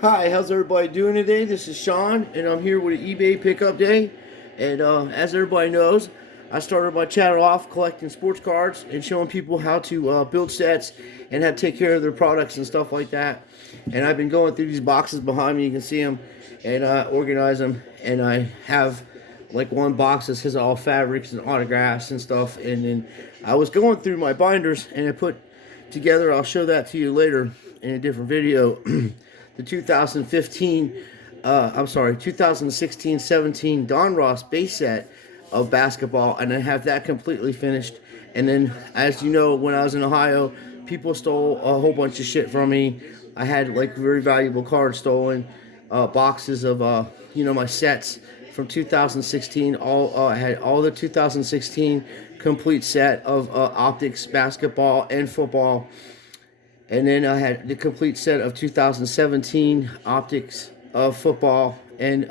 Hi, how's everybody doing today? This is Sean, and I'm here with an eBay pickup day. And as everybody knows, I started my channel off collecting sports cards and showing people how to build sets and how to take care of their products and stuff like that. And I've been going through these boxes behind me, you can see them, and organize them. And I have like one box that says all fabrics and autographs and stuff. And then I was going through my binders and I put together, I'll show that to you later in a different video. The 2016-17 Don Ross base set of basketball, and I have that completely finished. And then, as you know, when I was in Ohio, people stole a whole bunch of shit from me. I had like very valuable cards stolen, boxes of my sets from 2016. I had all the 2016 complete set of optics, basketball, and football. And then I had the complete set of 2017 optics of football and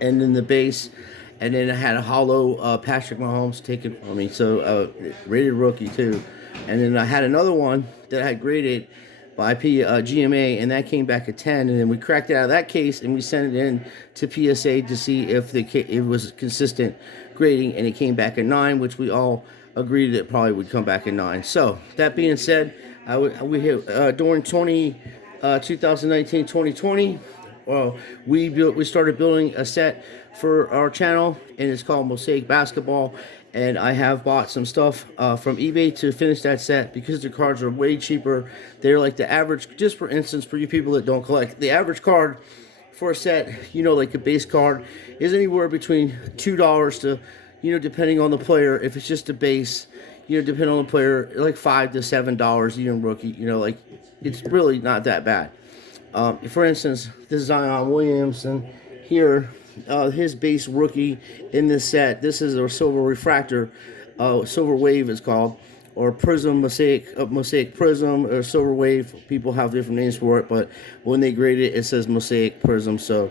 then the base. And then I had a hollow Patrick Mahomes taken from me, so rated rookie too. And then I had another one that I had graded by GMA, and that came back at 10. And then we cracked it out of that case and we sent it in to PSA to see if it was consistent grading, and it came back at 9, which we all agreed that it probably would come back at 9. So that being said, during 2019-2020, we started building a set for our channel, and it's called Mosaic Basketball. And I have bought some stuff from eBay to finish that set because the cards are way cheaper. They're like the average, just for instance, for you people that don't collect, the average card for a set, like a base card, is anywhere between $2 to, depending on the player. If it's just a base, depending on the player, like $5 to $7, even rookie. Like it's really not that bad. For instance, this Zion Williamson here, his base rookie in this set. This is a silver refractor, silver wave it's called, or prism, mosaic prism, or silver wave. People have different names for it, but when they grade it, it says mosaic prism. So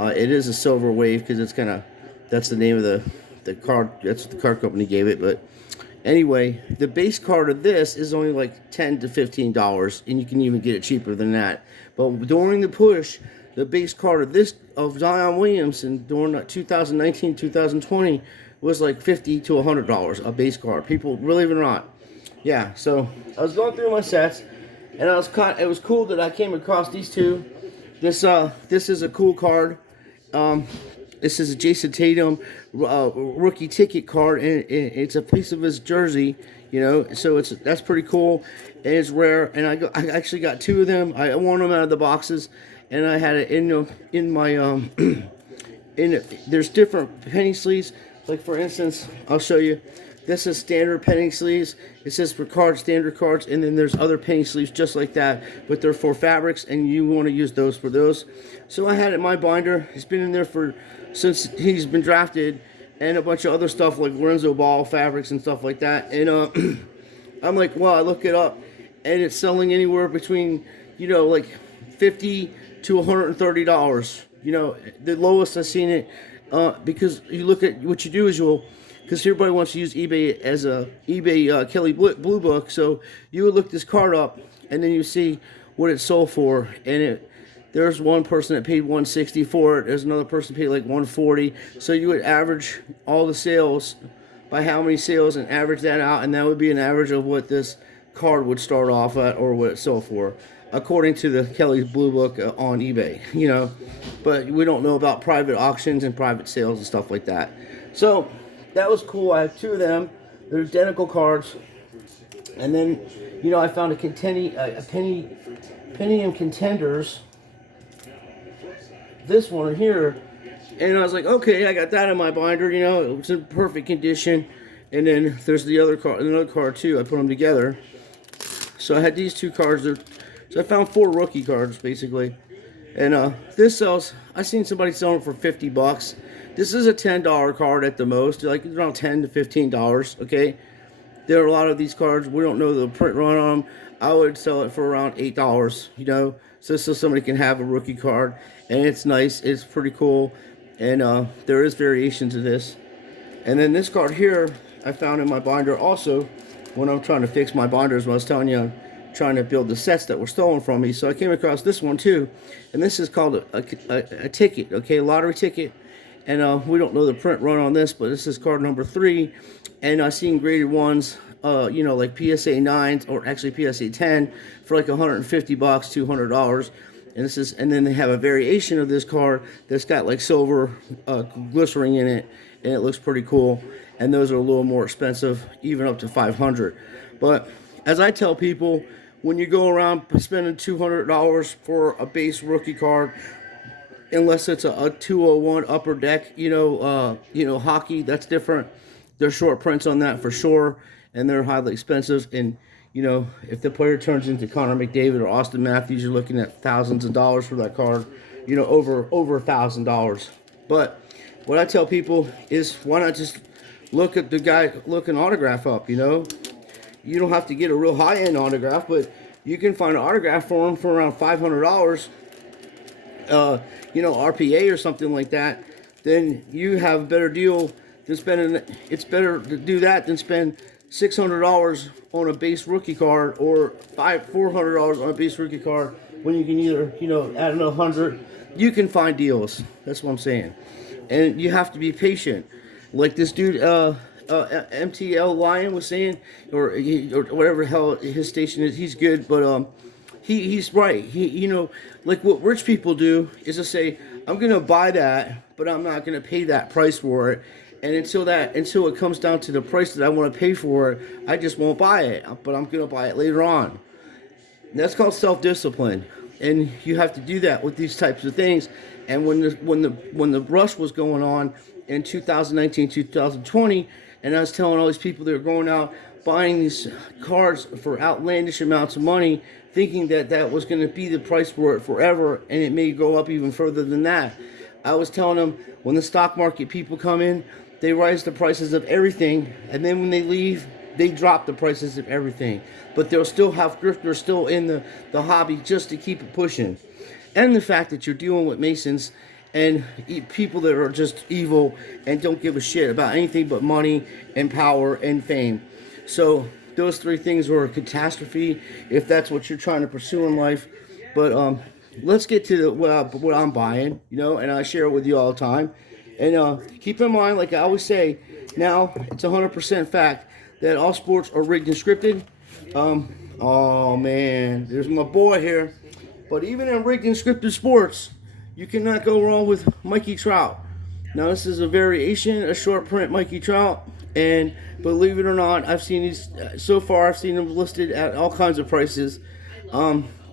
it is a silver wave because that's the name of the card. That's what the card company gave it. But anyway, the base card of this is only like $10 to $15, and you can even get it cheaper than that. But during the push, the base card of Zion Williamson during 2019-2020 was like $50 to $100 a base card. People, believe it or not. Yeah, so I was going through my sets, and it was cool that I came across these two. This is a cool card. This is a Jason Tatum rookie ticket card, and it's a piece of his jersey, so that's pretty cool, and it's rare. And I actually got two of them. I won them out of the boxes, and I had it in my there's different penny sleeves. Like for instance, I'll show you. This is standard penny sleeves. It says for cards, standard cards, and then there's other penny sleeves just like that, but they're for fabrics, and you want to use those for those. So I had it in my binder. It's been in there since he's been drafted, and a bunch of other stuff like Lorenzo Ball fabrics and stuff like that. And I'm like, well, I look it up, and it's selling anywhere between like $50 to $130. The lowest I've seen it, because you look at what you do is because everybody wants to use eBay as a eBay Kelly Blue Book, so you would look this card up, and then you see what it sold for, and there's one person that paid $160 for it. There's another person paid like $140. So you would average all the sales by how many sales and average that out, and that would be an average of what this card would start off at or what it sold for, according to the Kelly Blue Book on eBay. But we don't know about private auctions and private sales and stuff like that. So that was cool. I have two of them. They're identical cards. And then, I found a Pentium Contenders. This one here, and I was like, okay, I got that in my binder. It was in perfect condition. And then there's another card too. I put them together. So I had these two cards. So I found 4 rookie cards basically. And this sells. I seen somebody selling it for $50. This is a $10 card at the most, like around $10 to $15. Okay, there are a lot of these cards. We don't know the print run on them. I would sell it for around $8. So somebody can have a rookie card, and it's nice. It's pretty cool, and there is variation to this. And then this card here, I found in my binder also when I'm trying to fix my binders. When I was telling you trying to build the sets that were stolen from me. So I came across this one too, and this is called a ticket, okay, a lottery ticket. And we don't know the print run on this, but this is card number 3. And I seen graded ones, like PSA 9s or actually PSA 10 for like $150, $200. And then they have a variation of this card that's got like silver glycerin in it, and it looks pretty cool. And those are a little more expensive, even up to $500. But as I tell people, when you go around spending $200 for a base rookie card, unless it's a 201 upper deck, hockey, that's different. There's short prints on that for sure, and they're highly expensive. And if the player turns into Connor McDavid or Austin Matthews, you're looking at thousands of dollars for that card, over $1,000. But what I tell people is, why not just look at the guy, look an autograph up, You don't have to get a real high-end autograph, but you can find an autograph for him for around $500, RPA or something like that. Then you have a better deal than spending. It's better to do that than spend $600 on a base rookie card or $400 on a base rookie card, when you can either add another 100. You can find deals. That's what I'm saying, and you have to be patient. Like this dude, MTL Lion was saying, or whatever the hell his station is. He's good, but he's right. Like what rich people do is to say, I'm gonna buy that, but I'm not gonna pay that price for it. And until it comes down to the price that I want to pay for it, I just won't buy it. But I'm gonna buy it later on. That's called self-discipline, and you have to do that with these types of things. And when the rush was going on in 2019, 2020, and I was telling all these people that were going out buying these cards for outlandish amounts of money, thinking that was going to be the price for it forever, and it may go up even further than that. I was telling them, when the stock market people come in, they raise the prices of everything, and then when they leave, they drop the prices of everything. But they'll still have grifters still in the hobby just to keep it pushing. And the fact that you're dealing with Masons and people that are just evil and don't give a shit about anything but money and power and fame. So those 3 things are a catastrophe if that's what you're trying to pursue in life. But let's get to what I'm buying, and I share it with you all the time. And keep in mind, like I always say, now it's 100% fact that all sports are rigged and scripted. Oh man, there's my boy here. But even in rigged and scripted sports, you cannot go wrong with Mikey Trout. Now this is a variation, a short print Mikey Trout, and believe it or not, I've seen these so far. I've seen them listed at all kinds of prices.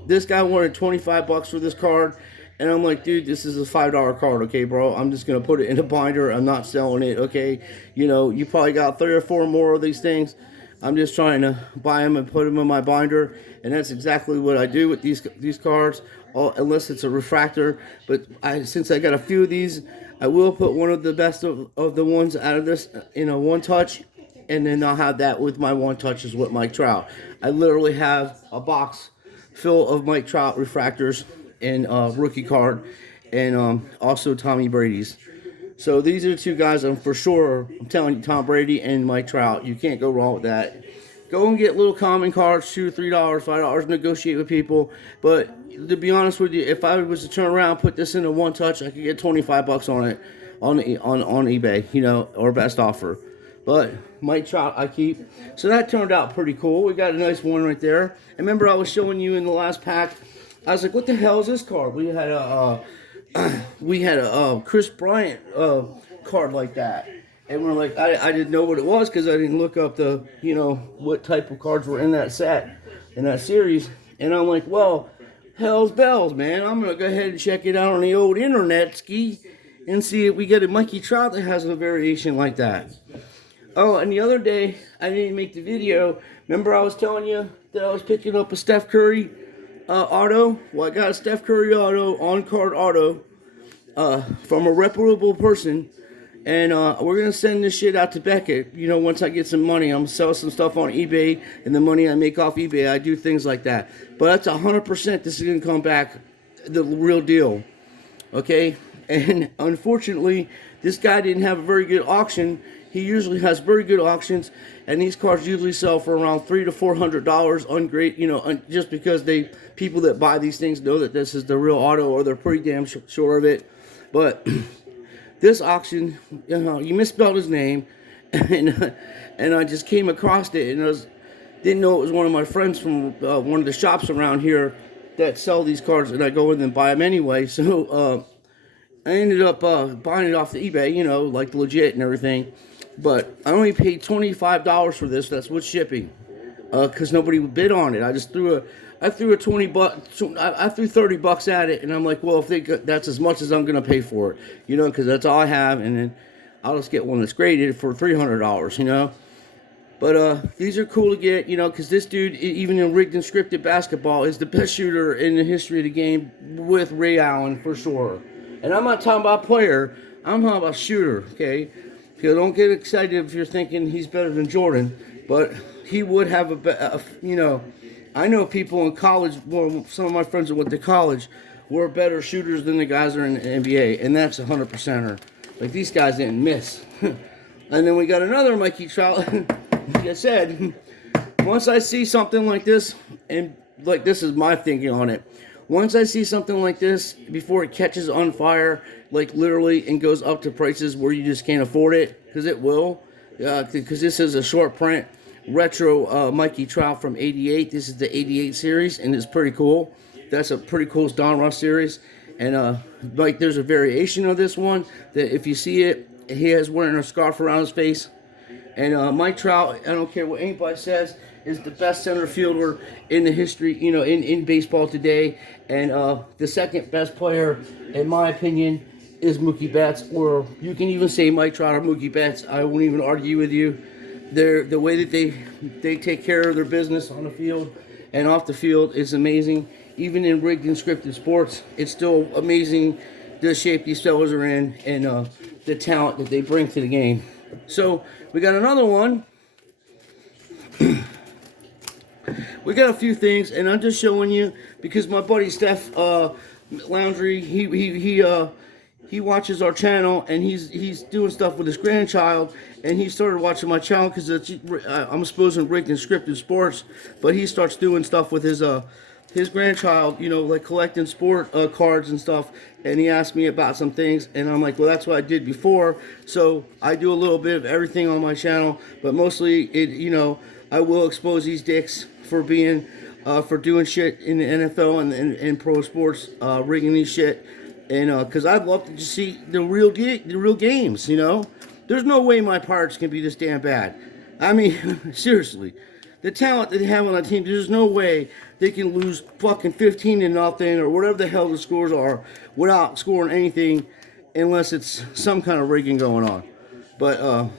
This guy wanted $25 for this card, and I'm like, dude, this is a $5 card, okay, bro? I'm just gonna put it in a binder. I'm not selling it, okay? You probably got 3 or 4 more of these things. I'm just trying to buy them and put them in my binder, and that's exactly what I do with these cards, unless it's a refractor. But since I got a few of these, I will put one of the best of the ones out of this in a one touch, and then I'll have that with my one touches with Mike Trout. I literally have a box full of Mike Trout refractors and rookie card, and also Tommy Brady's. So these are the 2 guys I'm telling you, Tom Brady and Mike Trout. You can't go wrong with that. Go and get little common cards, $2, $3, $5, negotiate with people. But to be honest with you, if I was to turn around and put this in a one touch, I could get $25 on it on eBay, or best offer. But Mike Trout I keep. So that turned out pretty cool. We got a nice one right there. And remember, I was showing you in the last pack, I was like, what the hell is this card? We had a Chris Bryant card like that, and we're like, I didn't know what it was because I didn't look up what type of cards were in that set, in that series. And I'm like, well, hell's bells, man, I'm gonna go ahead and check it out on the old internet ski and see if we get a Mikey Trout that has a variation like that. Oh, and the other day I didn't make the video. Remember I was telling you that I was picking up a Steph Curry auto? Well, I got a Steph Curry auto, on-card auto, from a reputable person, and we're going to send this shit out to Beckett. Once I get some money, I'm going to sell some stuff on eBay, and the money I make off eBay, I do things like that. But that's 100% this is going to come back the real deal, okay? And unfortunately, this guy didn't have a very good auction. he usually has very good auctions, and these cards usually sell for around $300 to $400 just because people that buy these things know that this is the real auto, or they're pretty damn sure of it. But this auction, you misspelled his name, and I just came across it, and didn't know it was one of my friends from one of the shops around here that sell these cards, and I go in and buy them anyway. So I ended up buying it off the eBay, like legit and everything. But I only paid $25 for this. That's with shipping, because nobody would bid on it. I threw I threw $30 at it, and I'm like, well, that's as much as I'm gonna pay for it, because that's all I have, and then I'll just get one that's graded for $300, But these are cool to get, because this dude, even in rigged and scripted basketball, is the best shooter in the history of the game, with Ray Allen for sure. And I'm not talking about player, I'm talking about shooter, okay? So don't get excited if you're thinking he's better than Jordan, but he would have I know people in college, well, some of my friends that went to college, were better shooters than the guys that are in the NBA, and that's 100%er. Like, these guys didn't miss. And then we got another Mikey Trout. Like I said, once I see something like this, and like this is my thinking on it, once I see something like this, before it catches on fire, like literally, and goes up to prices where you just can't afford it, because it will, because this is a short print, retro Mikey Trout from '88. This is the '88 series, and it's pretty cool. That's a pretty cool Don Russ series. And like there's a variation of this one that if you see it, he has wearing a scarf around his face. And Mike Trout, I don't care what anybody says, is the best center fielder in the history, in baseball today. And the second best player, in my opinion, is Mookie Betts. Or you can even say Mike Trout or Mookie Betts. I won't even argue with you. The way that they take care of their business on the field and off the field is amazing. Even in rigged and scripted sports, it's still amazing the shape these fellas are in, and the talent that they bring to the game. So we got another one. We got a few things, and I'm just showing you because my buddy Steph Laundry, he watches our channel, and he's doing stuff with his grandchild, and he started watching my channel because I'm supposed to rigged and scripted sports, but he starts doing stuff with his grandchild, like collecting sport cards and stuff, and he asked me about some things, and I'm like, well, that's what I did before, so I do a little bit of everything on my channel, but mostly, I will expose these dicks for being, for doing shit in the NFL and pro sports, rigging these shit, and because I'd love to just see the real games, There's no way my Pirates can be this damn bad. I mean, seriously. The talent that they have on that team, there's no way they can lose fucking 15-0 or whatever the hell the scores are without scoring anything unless it's some kind of rigging going on. But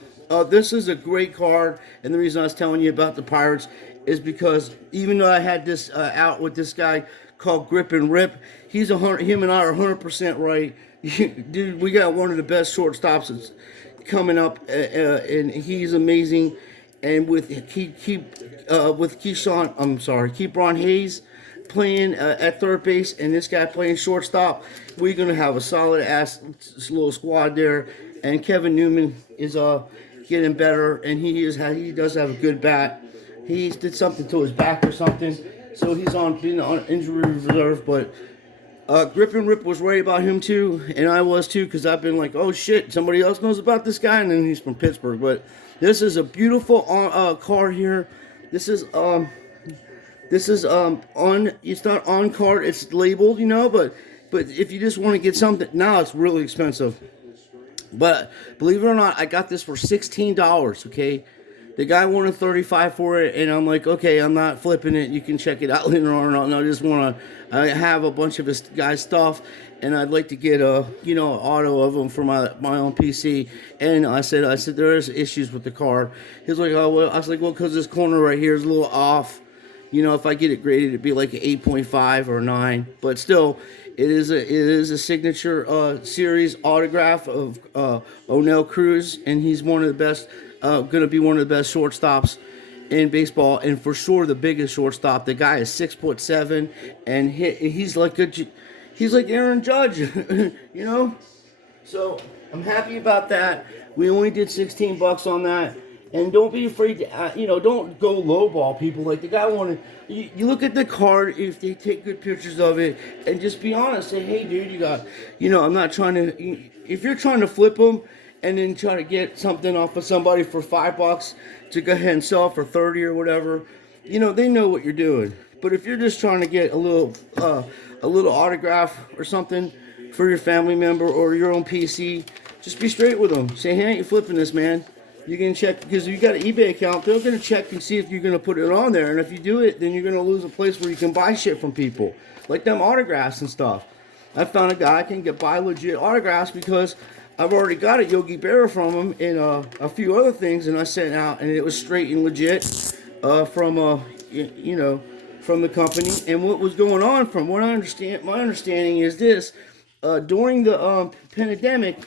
this is a great card, and the reason I was telling you about the Pirates is because even though I had this out with this guy called Grip and Rip, him and I are 100% right. Dude, we got one of the best shortstops that's coming up, and he's amazing. And with Keyshawn Hayes playing at third base, and this guy playing shortstop, we're gonna have a solid ass little squad there. And Kevin Newman is getting better, and he does have a good bat. He did something to his back or something, so he's being on injury reserve. But Grip and Rip was right about him too, and I was too, because I've been like, oh shit, somebody else knows about this guy, and then he's from Pittsburgh. But this is a beautiful card here. This is it's not on card, it's labeled, but if you just want to get something, now it's really expensive. But believe it or not, I got this for $16, okay? The guy wanted $35 for it, and I'm like, okay, I'm not flipping it. You can check it out later on. And I just want to have a bunch of this guy's stuff, and I'd like to get an auto of them for my own PC. And I said there is issues with the card. He's like, oh well. I was like, well, because this corner right here is a little off. If I get it graded, it'd be like an 8.5 or 9. But still, it is a signature series autograph of O'Neill Cruz, and he's one of the best. Going to be one of the best shortstops in baseball, and for sure the biggest shortstop. The guy is 6'7", and he's like Aaron Judge, So I'm happy about that. We only did 16 bucks on that. And don't be afraid to, don't go lowball people. Like the guy wanted, you look at the card if they take good pictures of it, and just be honest. Say, hey, dude, I'm not trying to. If you're trying to flip them, and then try to get something off of somebody for $5 to go ahead and sell for 30 or whatever, they know what you're doing. But if you're just trying to get a little autograph or something for your family member or your own PC, just be straight with them. Say, hey, you're flipping this, man. You can check, because if you got an eBay account, they're going to check and see if you're going to put it on there. And if you do it, then you're going to lose a place where you can buy shit from people, like them autographs and stuff. I found a guy I can buy legit autographs because I've already got a Yogi Berra from him and a few other things, and I sent out, and it was straight and legit from from the company. And what was going on, from what I understand, my understanding is this: during the pandemic,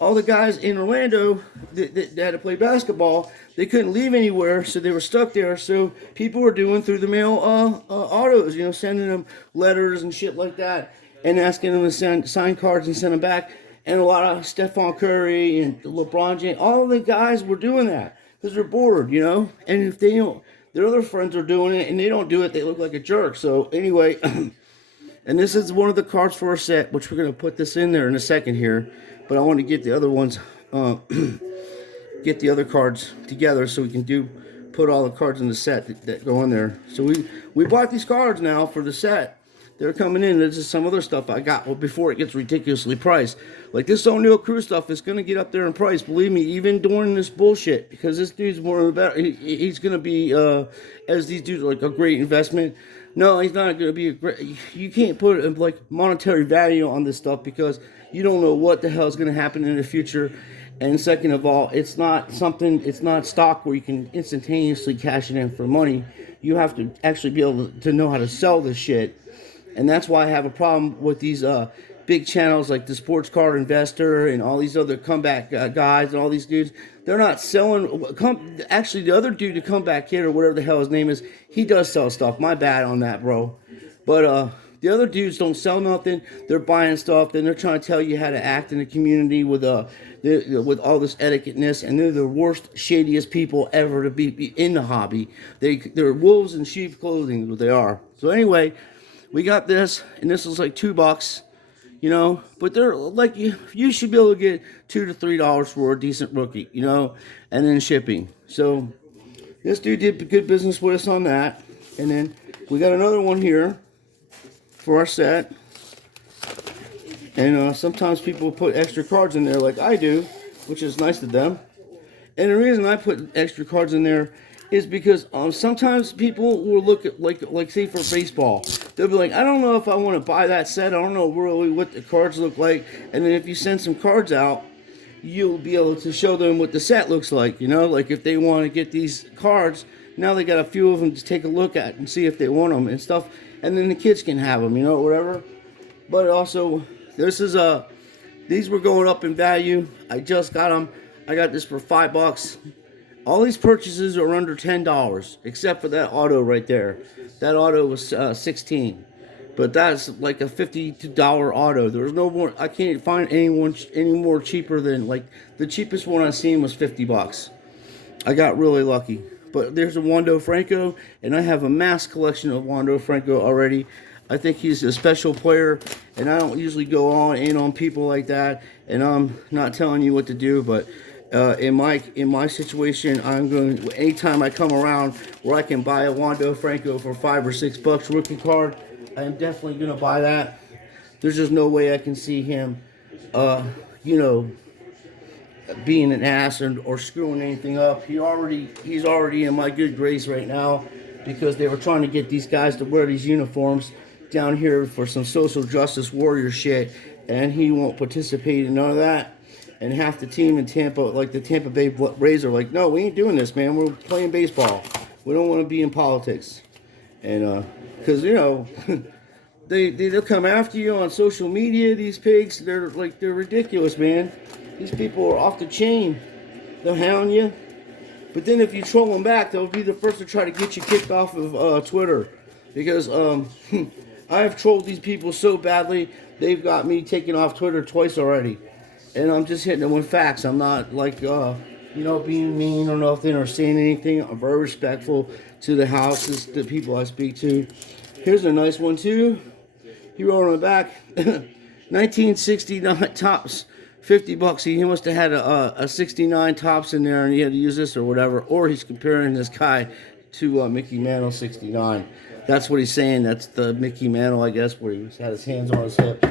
all the guys in Orlando that had to play basketball, they couldn't leave anywhere, so they were stuck there. So people were doing through the mail autos, sending them letters and shit like that, and asking them to sign cards and send them back. And a lot of Stephon Curry and LeBron James, all the guys were doing that because they're bored, And if they don't, their other friends are doing it, and they don't do it, they look like a jerk. So anyway, and this is one of the cards for our set, which we're going to put this in there in a second here. But I want to get the other ones, get the other cards together so we can put all the cards in the set that go in there. So we bought these cards now for the set. They're coming in. This is some other stuff I got before it gets ridiculously priced. Like this O'Neal Cruz stuff is going to get up there in price. Believe me, even during this bullshit, because this dude's more of a better. He's going to be, as these dudes are like a great investment. No, he's not going to be a great. You can't put like monetary value on this stuff because you don't know what the hell is going to happen in the future. And second of all, it's not stock where you can instantaneously cash it in for money. You have to actually be able to know how to sell this shit. And that's why I have a problem with these big channels like the Sports Card Investor and all these other comeback guys and all these dudes. They're not selling. Actually, the other dude, the comeback kid or whatever the hell his name is, he does sell stuff. My bad on that, bro. But the other dudes don't sell nothing. They're buying stuff. Then they're trying to tell you how to act in the community with all this etiquetteness. And they're the worst, shadiest people ever to be in the hobby. They're wolves in sheep's clothing, what they are. So anyway, we got this, and this was like $2, but they're like, you should be able to get $2 to $3 for a decent rookie, and then shipping. So this dude did good business with us on that. And then we got another one here for our set. And sometimes people put extra cards in there like I do, which is nice of them. And the reason I put extra cards in there is because sometimes people will look at, like say for baseball, they'll be like, I don't know if I want to buy that set. I don't know really what the cards look like. And then if you send some cards out, you'll be able to show them what the set looks like. Like if they want to get these cards, now they got a few of them to take a look at and see if they want them and stuff. And then the kids can have them, whatever. But also, these were going up in value. I just got them. I got this for $5. All these purchases are under $10, except for that auto right there. That auto was $16, but that's like a $52 auto. There's no more. I can't find any more cheaper than, like, the cheapest one I seen was $50. I got really lucky. But there's a Wando Franco, and I have a mass collection of Wando Franco already. I think he's a special player, and I don't usually go in on people like that. And I'm not telling you what to do, but in my situation, I'm going, anytime I come around where I can buy a Wando Franco for $5 or $6 rookie card, I am definitely going to buy that. There's just no way I can see him, being an ass or screwing anything up. He's already in my good grace right now because they were trying to get these guys to wear these uniforms down here for some social justice warrior shit, and he won't participate in none of that. And half the team in Tampa, like the Tampa Bay Rays, are like, no, we ain't doing this, man. We're playing baseball. We don't want to be in politics. And because they'll come after you on social media. These pigs, they're ridiculous, man. These people are off the chain. They'll hound you. But then if you troll them back, they'll be the first to try to get you kicked off of Twitter. Because I have trolled these people so badly, they've got me taken off Twitter twice already. and I'm just hitting them with facts. I'm not like, being mean or nothing or saying anything. I'm very respectful to the houses, the people I speak to. Here's a nice one too. He wrote on the back, 1969 tops, $50. He must have had a 69 tops in there, and he had to use this or whatever. Or he's comparing this guy to Mickey Mantle 69. That's what he's saying. That's the Mickey Mantle, I guess, where he had his hands on his hip.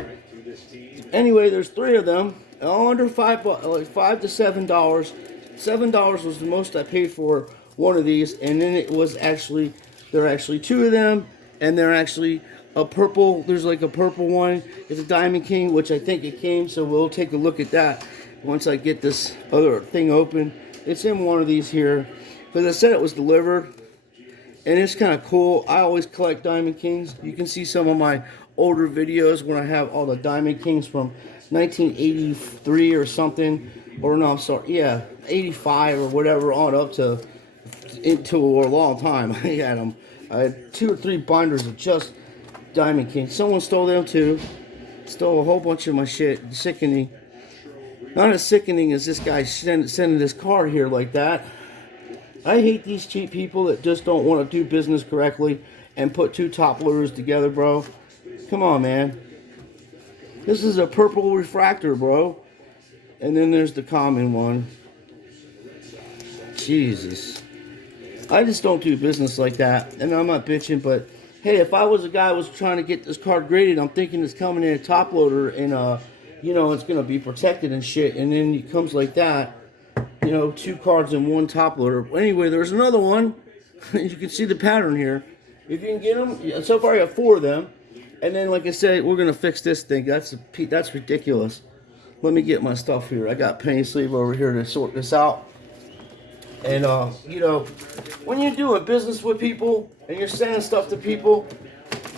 Anyway, there's 3 of them, all under $5, like $5 to $7. $7 was the most I paid for one of these, and then there are actually 2 of them, and they're actually a purple. There's like a purple one. It's a Diamond King, which I think it came, so we'll take a look at that once I get this other thing open. It's in one of these here, because I said it was delivered, and it's kind of cool. I always collect Diamond Kings. You can see some of my older videos when I have all the Diamond Kings from 1983 or something, or no, I'm sorry, yeah, 85 or whatever, on up to into a long time. I had them. I had 2 or 3 binders of just Diamond King. Someone stole them too. Stole a whole bunch of my shit. Sickening. Not as sickening as this guy sending this car here like that. I hate these cheap people that just don't want to do business correctly and put 2 top loaders together, bro. Come on, man. This is a purple refractor, bro. And then there's the common one. Jesus. I just don't do business like that. And I'm not bitching, but hey, if I was a guy who was trying to get this car graded, I'm thinking it's coming in a top loader and, it's going to be protected and shit. And then it comes like that. 2 cards in 1 top loader. Anyway, there's another one. You can see the pattern here. If you can get them, so far I have 4 of them. And then, like I said, we're going to fix this thing. That's ridiculous. Let me get my stuff here. I got penny sleeve over here to sort this out. And, when you're doing business with people and you're sending stuff to people,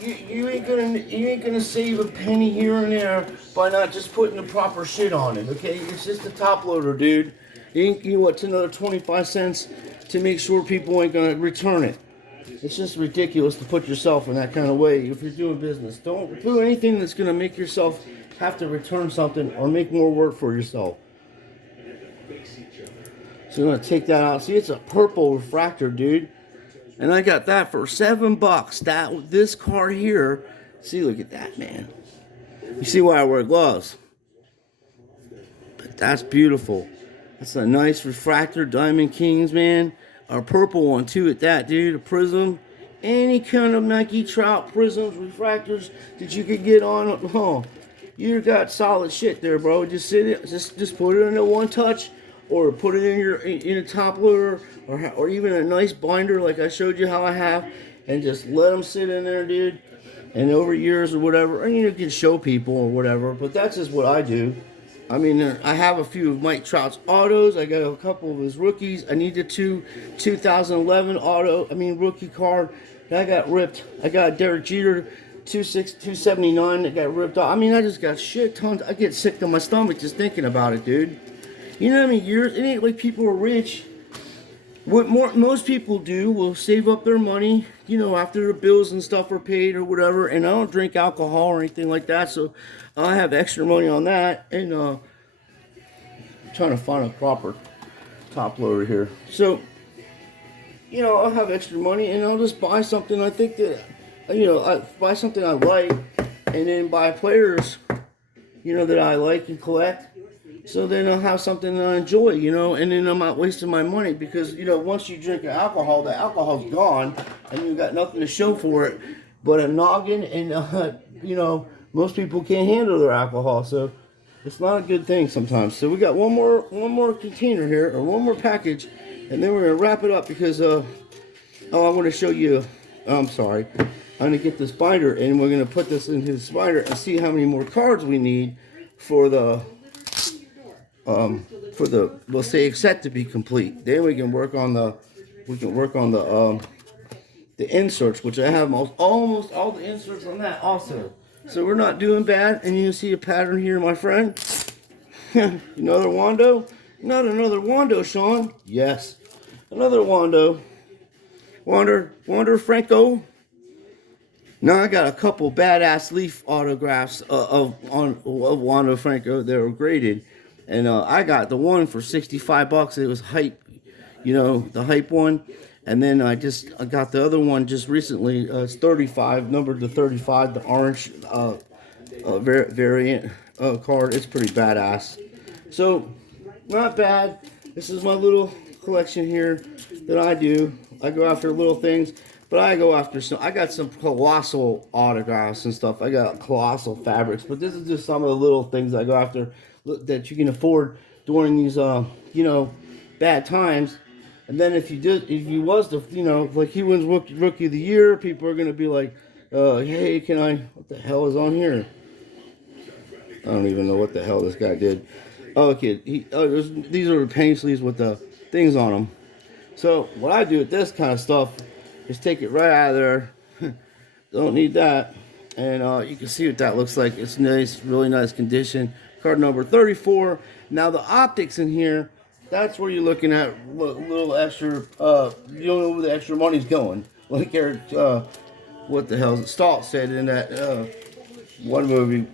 you ain't gonna save a penny here and there by not just putting the proper shit on it, okay? It's just a top loader, dude. It's another 25 cents to make sure people ain't gonna return it. It's just ridiculous to put yourself in that kind of way if you're doing business. Don't do anything that's gonna make yourself have to return something or make more work for yourself. So I'm going to take that out. See, it's a purple refractor, dude. And I got that for $7. This car here. See, look at that, man. You see why I wear gloves. But that's beautiful. That's a nice refractor, Diamond Kings, man. A purple one, too, at that, dude. A prism. Any kind of Mikey Trout prisms, refractors that you could get on. Oh, you got solid shit there, bro. Just put it in a 1 touch. Or put it in a top loader, or even a nice binder like I showed you how I have, and just let them sit in there, dude. And over years or whatever, and you can show people or whatever. But that's just what I do. I mean, I have a few of Mike Trout's autos. I got a couple of his rookies. I need the 2011 rookie card that got ripped. I got Derek Jeter 279 that got ripped off. I mean, I just got shit tons. I get sick to my stomach just thinking about it, dude. You know how many years? It ain't like people are rich. What most people do will save up their money, after their bills and stuff are paid or whatever. And I don't drink alcohol or anything like that, so I have extra money on that. And I'm trying to find a proper top loader here. So, I'll have extra money and I'll just buy something I think that, I buy something I like, and then buy players, that I like and collect. So then I'll have something that I enjoy, and then I'm not wasting my money because, once you drink alcohol, the alcohol's gone and you've got nothing to show for it but a noggin, and, most people can't handle their alcohol, so it's not a good thing sometimes. So we got one more container here, or one more package, and then we're going to wrap it up because, I want to show you, I'm sorry, I'm going to get this binder, and we're going to put this in his binder and see how many more cards we need for the we'll say set to be complete. Then we can work on the inserts, which I have almost all the inserts on that also. So we're not doing bad, and you can see a pattern here, my friend. Another Wando, not another Wando, Sean. Yes, another Wando. Wander Franco. Now I got a couple badass Leaf autographs of Wando Franco. They were graded. And I got the one for $65. It was hype, you know, the hype one. And then I got the other one just recently. It's 35, numbered to 35, the orange variant card. It's pretty badass. So, not bad. This is my little collection here that I do. I go after little things, but I go after some. I got some colossal autographs and stuff. I got colossal fabrics, but this is just some of the little things I go after that you can afford during these, you know, bad times. And then if you was the, you know, like he wins rookie of the year, people are gonna be like, hey, what the hell is on here? I don't even know what the hell this guy did. Oh, okay, these are penny sleeves with the things on them. So what I do with this kind of stuff is take it right out of there. Don't need that. And you can see what that looks like. It's nice, really nice condition. Card number 34. Now the optics in here, that's where you're looking at a little extra, you don't know where the extra money's going. Like Eric, what the hell, Stalt said in that one movie.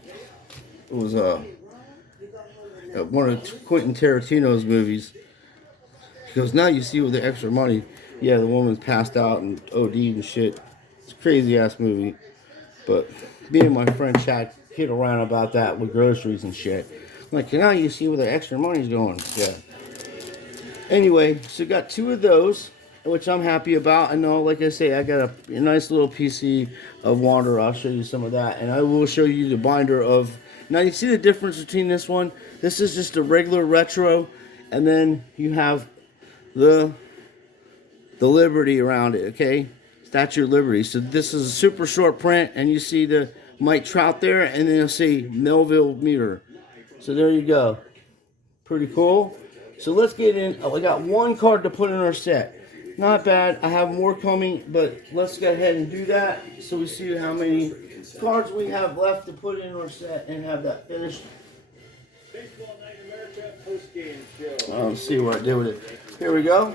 It was one of Quentin Tarantino's movies. He goes, now you see with the extra money. Yeah, the woman's passed out and OD'd and shit. It's a crazy ass movie. But me and my friend Chad kid around about that with groceries and shit. I'm like, now you see where the extra money's going. Yeah. Anyway, so got two of those, which I'm happy about. I know, like I say, I got a nice little PC of Wander. I'll show you some of that. And I will show you the binder of... Now, you see the difference between this one? This is just a regular retro. And then you have the Liberty around it, okay? Statue of Liberty. So this is a super short print. And you see the Mikey Trout there. And then you'll see Melville Meter. So there you go. Pretty cool. So let's get in. Oh, we got one card to put in our set. Not bad. I have more coming, but let's go ahead and do that so we see how many cards we have left to put in our set and have that finished. Let's see what I did with it. Here we go.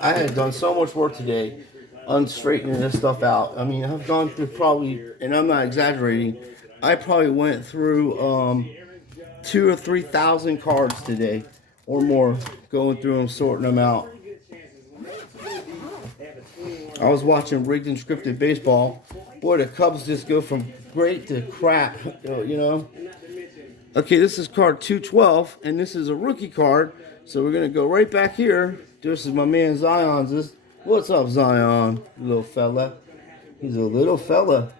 I had done so much work today on straightening this stuff out. I mean, I've gone through probably, and I'm not exaggerating, I probably went through 2,000 or 3,000 cards today or more, going through them, sorting them out. I was watching rigged and scripted baseball. Boy, the Cubs just go from great to crap, you know. Okay, this is card 212, and this is a rookie card. So we're gonna go right back here. This is my man Zion's. What's up, Zion, little fella? He's a little fella.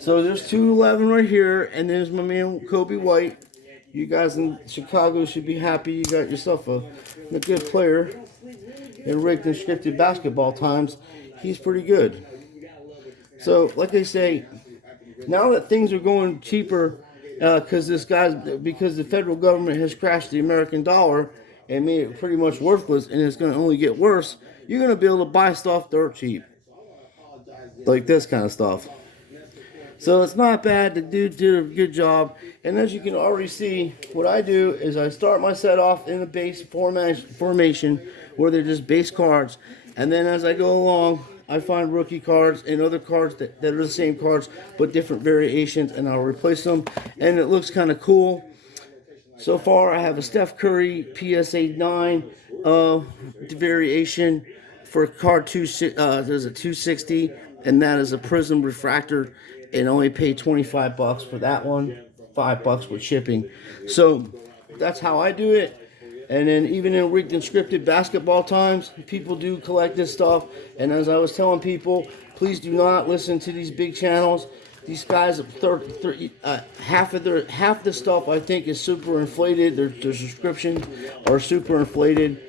So there's 211 right here, and there's my man Kobe White. You guys in Chicago should be happy you got yourself a good player. In rigged and scripted basketball times, he's pretty good. So, like I say, now that things are going cheaper, because the federal government has crashed the American dollar and made it pretty much worthless, and it's going to only get worse, you're going to be able to buy stuff dirt cheap, like this kind of stuff. So it's not bad. The dude did a good job. And as you can already see, what I do is I start my set off in the base formation where they're just base cards. And then as I go along, I find rookie cards and other cards that are the same cards but different variations, and I'll replace them. And it looks kind of cool. So far, I have a Steph Curry PSA 9 variation for card 260, and that is a prism refractor. And only paid $25 for that one, $5 with shipping. So that's how I do it. And then even in rigged and scripted basketball times, people do collect this stuff. And as I was telling people, please do not listen to these big channels. These guys, half the stuff I think is super inflated. Their subscriptions are super inflated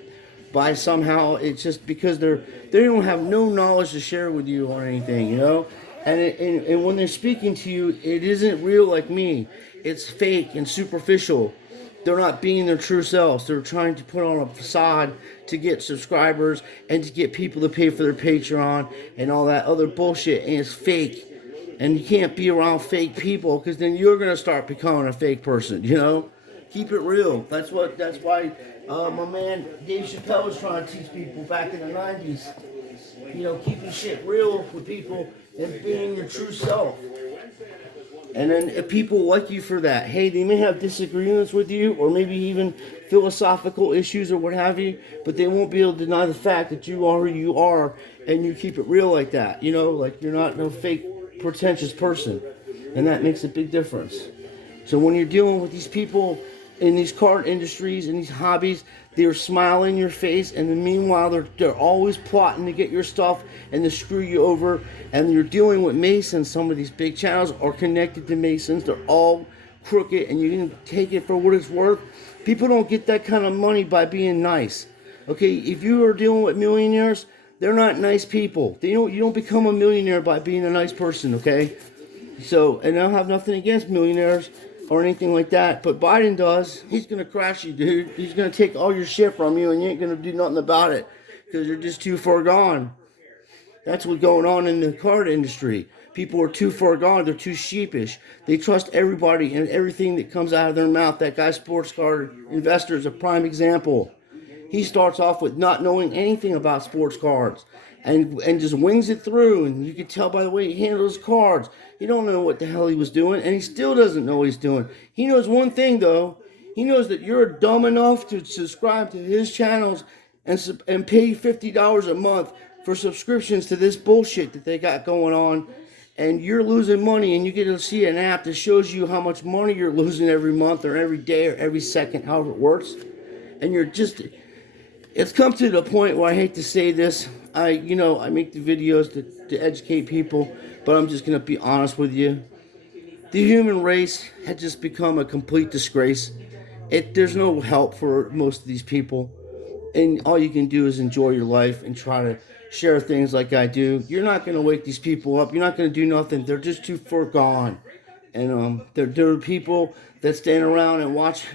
by somehow. It's just because they don't have no knowledge to share with you on anything, you know. And when they're speaking to you, it isn't real like me. It's fake and superficial. They're not being their true selves. They're trying to put on a facade to get subscribers and to get people to pay for their Patreon and all that other bullshit. And it's fake. And you can't be around fake people, because then you're going to start becoming a fake person, you know? Keep it real. That's why my man Dave Chappelle was trying to teach people back in the 90s. You know, keeping shit real with people and being your true self. And then if people like you for that. Hey, they may have disagreements with you or maybe even philosophical issues or what have you, but they won't be able to deny the fact that you are who you are and you keep it real like that. You know, like you're not no fake, pretentious person. And that makes a big difference. So when you're dealing with these people in these card industries and these hobbies, they're smiling in your face, and then meanwhile they're always plotting to get your stuff and to screw you over. And you're dealing with Masons. Some of these big channels are connected to Masons. They're all crooked, and you can take it for what it's worth. People don't get that kind of money by being nice. Okay, if you are dealing with millionaires, they're not nice people. You don't become a millionaire by being a nice person. Okay, so, and I don't have nothing against millionaires or anything like that, but Biden does. He's gonna crash you, dude. He's gonna take all your shit from you, and you ain't gonna do nothing about it because you're just too far gone. That's what's going on in the card industry. People are too far gone. They're too sheepish. They trust everybody and everything that comes out of their mouth. That guy, sports card investor, is a prime example. He starts off with not knowing anything about sports cards and just wings it through. And you can tell by the way he handles cards. He don't know what the hell he was doing, and he still doesn't know what he's doing. He knows one thing, though. He knows that you're dumb enough to subscribe to his channels and pay $50 a month for subscriptions to this bullshit that they got going on. And you're losing money, and you get to see an app that shows you how much money you're losing every month or every day or every second, however it works. And you're just... It's come to the point where I hate to say this. I make the videos to educate people, but I'm just going to be honest with you. The human race had just become a complete disgrace. There's no help for most of these people. And all you can do is enjoy your life and try to share things like I do. You're not going to wake these people up. You're not going to do nothing. They're just too far gone. And they're people that stand around and watch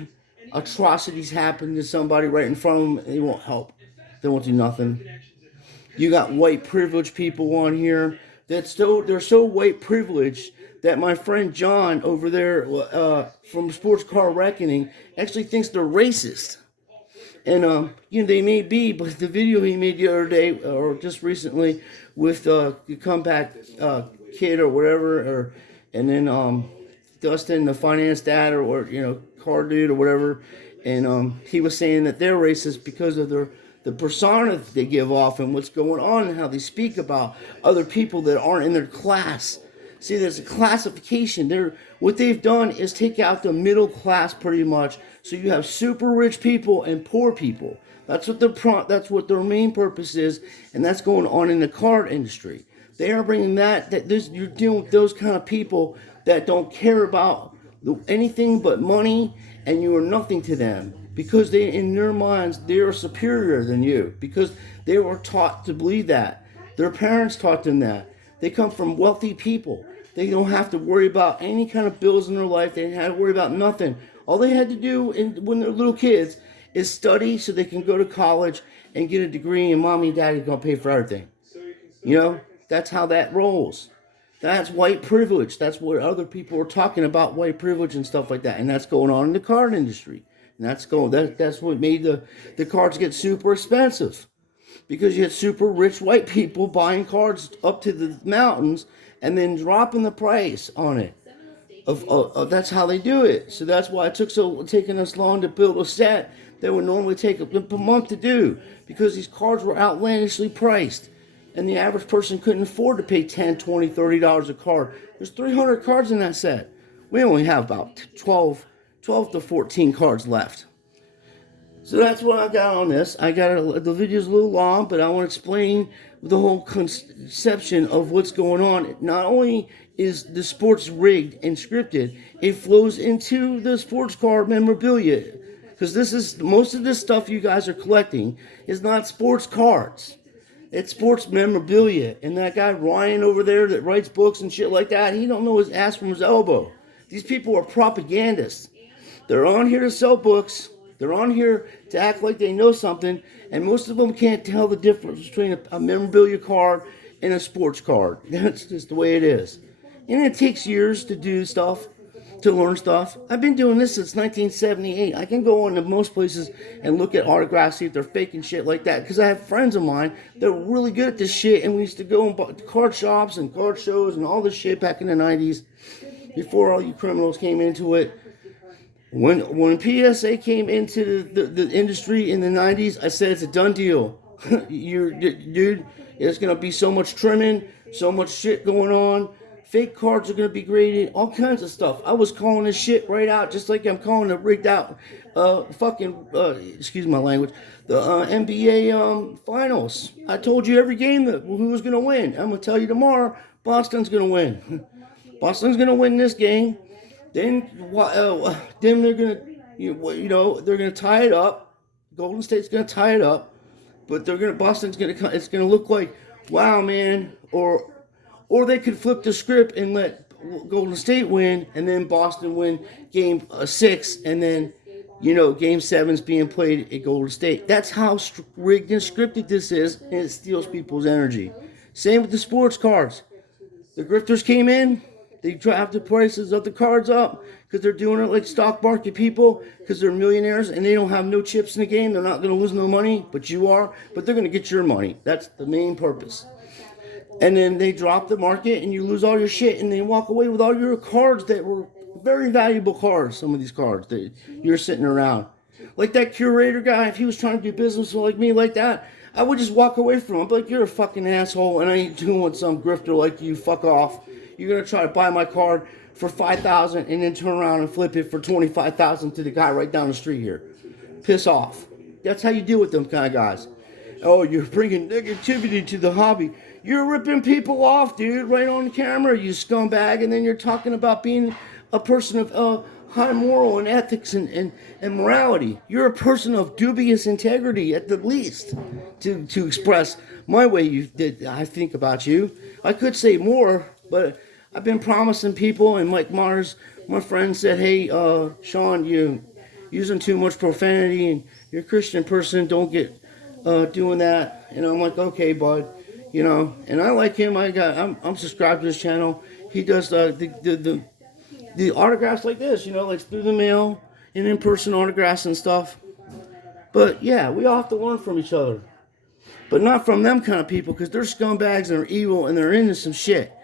atrocities happen to somebody right in front of them, and they won't help. They won't do nothing. You got white privileged people on here they're so white privileged that my friend John over there from Sports Car Reckoning actually thinks they're racist. And they may be, but the video he made the other day or just recently with the comeback kid or whatever, and then Dustin, the finance dad, or car dude or whatever, and he was saying that they're racist because of the persona that they give off and what's going on and how they speak about other people that aren't in their class. See, there's a classification. What they've done is take out the middle class pretty much. So you have super rich people and poor people. That's what their main purpose is, and that's going on in the card industry. They are bringing you're dealing with those kind of people that don't care about anything but money, and you are nothing to them because in their minds they are superior than you because they were taught to believe that. Their parents taught them that. They come from wealthy people. They don't have to worry about any kind of bills in their life. They didn't have to worry about nothing. All they had to do when they're little kids is study so they can go to college and get a degree, and mommy and daddy are going to pay for everything. That's how that rolls. That's white privilege. That's what other people are talking about, white privilege and stuff like that. And that's going on in the card industry. And that's what made the cards get super expensive. Because you had super rich white people buying cards up to the mountains and then dropping the price on it. That's how they do it. So that's why it taking us long to build a set that would normally take a month to do, because these cards were outlandishly priced. And the average person couldn't afford to pay $10, $20, $30 a card. There's 300 cards in that set. We only have about 12 to 14 cards left. So that's what I got on this. The video's a little long, but I want to explain the whole conception of what's going on. Not only is the sports rigged and scripted, it flows into the sports card memorabilia. Because most of this stuff you guys are collecting is not sports cards. It's sports memorabilia. And that guy Ryan over there that writes books and shit like that, he don't know his ass from his elbow. These people are propagandists. They're on here to sell books. They're on here to act like they know something, and most of them can't tell the difference between a memorabilia card and a sports card. That's just the way it is. And it takes years to do stuff, to learn stuff. I've been doing this since 1978. I can go into most places and look at autographs, see if they're fake and shit like that, because I have friends of mine that were really good at this shit, and we used to go and buy card shops and card shows and all this shit back in the 90s. before all you criminals came into it. When PSA came into the industry in the 90s, I said it's a done deal. Dude, there's going to be so much trimming, so much shit going on. Fake cards are going to be graded, all kinds of stuff. I was calling this shit right out, just like I'm calling the rigged out, excuse my language, the NBA finals. I told you every game who was going to win. I'm going to tell you tomorrow, Boston's going to win. Boston's going to win this game. Then they're gonna, they're gonna tie it up. Golden State's gonna tie it up, but Boston's gonna. It's gonna look like, wow, man, or they could flip the script and let Golden State win, and then Boston win Game 6, and then, Game 7's being played at Golden State. That's how rigged and scripted this is, and it steals people's energy. Same with the sports cards. The grifters came in. They drive the prices of the cards up because they're doing it like stock market people, because they're millionaires and they don't have no chips in the game. They're not going to lose no money, but you are. But they're going to get your money. That's the main purpose. And then they drop the market and you lose all your shit, and they walk away with all your cards that were very valuable cards. Some of these cards that you're sitting around. Like that curator guy, if he was trying to do business like me like that, I would just walk away from him. I'd be like, you're a fucking asshole and I ain't doing with some grifter like you. Fuck off. You're going to try to buy my card for $5,000 and then turn around and flip it for $25,000 to the guy right down the street here. Piss off. That's how you deal with them kind of guys. Oh, you're bringing negativity to the hobby. You're ripping people off, dude, right on camera, you scumbag. And then you're talking about being a person of high moral and ethics and morality. You're a person of dubious integrity at the least to express my way I think about you. I could say more, but I've been promising people, and Mike Mars, my friend, said, hey, Sean, you're using too much profanity, and you're a Christian person, don't get doing that. And I'm like, okay, bud, and I like him. I'm subscribed to his channel. He does the autographs like this, like through the mail and in-person autographs and stuff. But yeah, we all have to learn from each other, but not from them kind of people, because they're scumbags and they're evil and they're into some shit.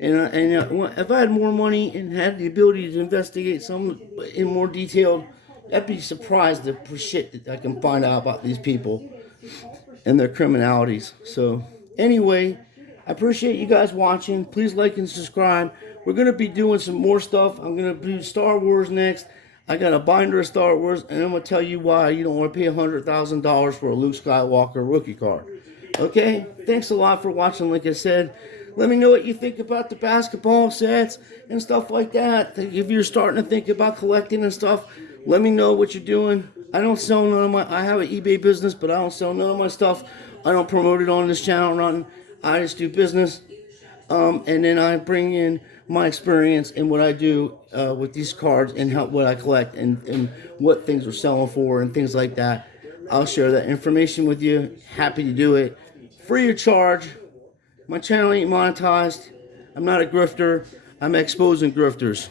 And if I had more money and had the ability to investigate some in more detail, I'd be surprised at the shit that I can find out about these people and their criminalities. So anyway, I appreciate you guys watching. Please like and subscribe. We're going to be doing some more stuff. I'm going to do Star Wars next. I got a binder of Star Wars, and I'm going to tell you why you don't want to pay $100,000 for a Luke Skywalker rookie card. Okay? Thanks a lot for watching, like I said. Let me know what you think about the basketball sets and stuff like that. If you're starting to think about collecting and stuff, let me know what you're doing. I don't sell none of my, I have an eBay business, but I don't sell none of my stuff. I don't promote it on this channel or nothing. I just do business. And then I bring in my experience and what I do with these cards and what I collect and what things are selling for and things like that. I'll share that information with you. Happy to do it. Free of charge. My channel ain't monetized. I'm not a grifter. I'm exposing grifters.